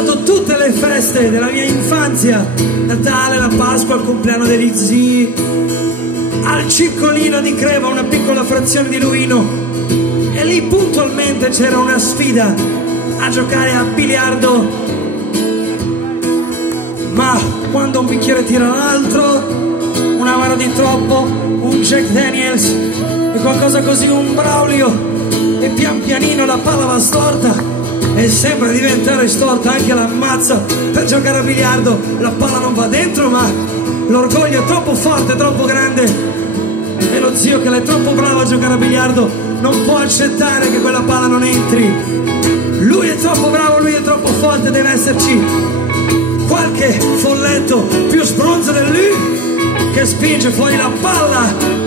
passato tutte le feste della mia infanzia, Natale, la Pasqua, il compleanno degli zii, al Ciccolino di Creva, una piccola frazione di Luino, e lì puntualmente c'era una sfida a giocare a biliardo, ma quando un bicchiere tira l'altro, una mano di troppo, un Jack Daniels e qualcosa così, un Braulio, e pian pianino la palla va storta e sembra diventare storta anche la mazza per giocare a biliardo. La palla non va dentro, ma l'orgoglio è troppo forte, troppo grande, e lo zio, che è troppo bravo a giocare a biliardo, non può accettare che quella palla non entri. Lui è troppo bravo, lui è troppo forte, deve esserci qualche folletto più sbronzo di lui che spinge fuori la palla.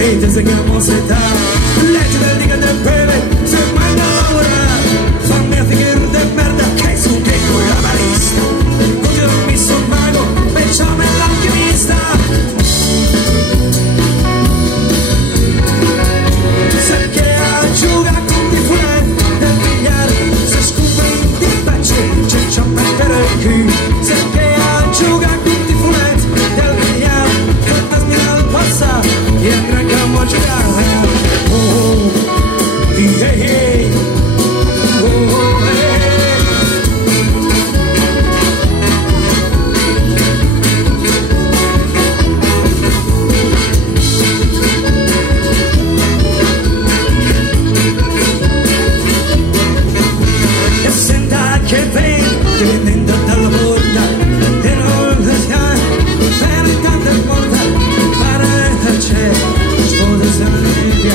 E te seguimos eta leche del día del bebé se manda ahora fammi a figure de merda che su che con la barista con il miso mago becciame l'alchimista se che aggiuga con di fuori del bigliar se scusa di pace c'è ciampa per il cul se che aggiuga con di fuori del bigliar fantasmi al passa e arrancamo a giocare. Oh, yeah, yeah. Oh, e senta che venendo dalla porta e non la sky per tanta porta para c'è sposa la nebbia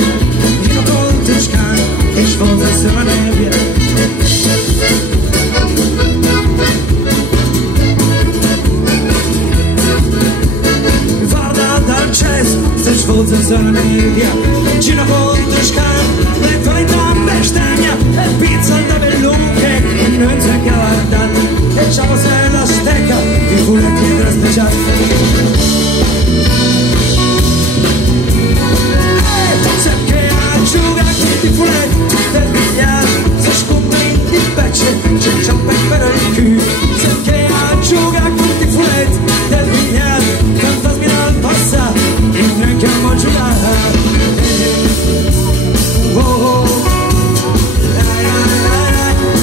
io con te scan e sposa la nebbia guarda dal cesso se sposa la nebbia giro con te scan le tue gambe stagna e pizza da bellunche e non c'è che guardare e ciao se la stecca di pure chiedere speciale. Asciuga tutti i fuletti del bigliare, se scompri di pece, c'è ciampa per il cul. Se che asciuga tutti i fuletti del bigliare, fantasmi al passato, e neanche a giocare. Oh, oh,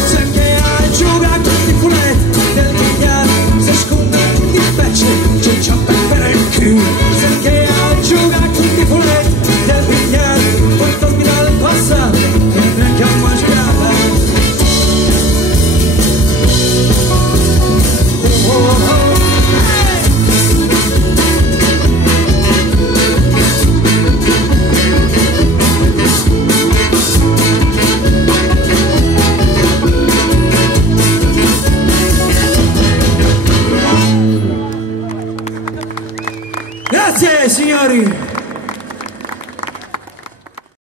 se che asciuga tutti i fuletti del bigliare, se scompri di pece, c'è ciampa per il cul. Se che asciuga tutti i fuletti del bigliare, passa e neanche a mangiare. Oh, oh, oh. Grazie signori.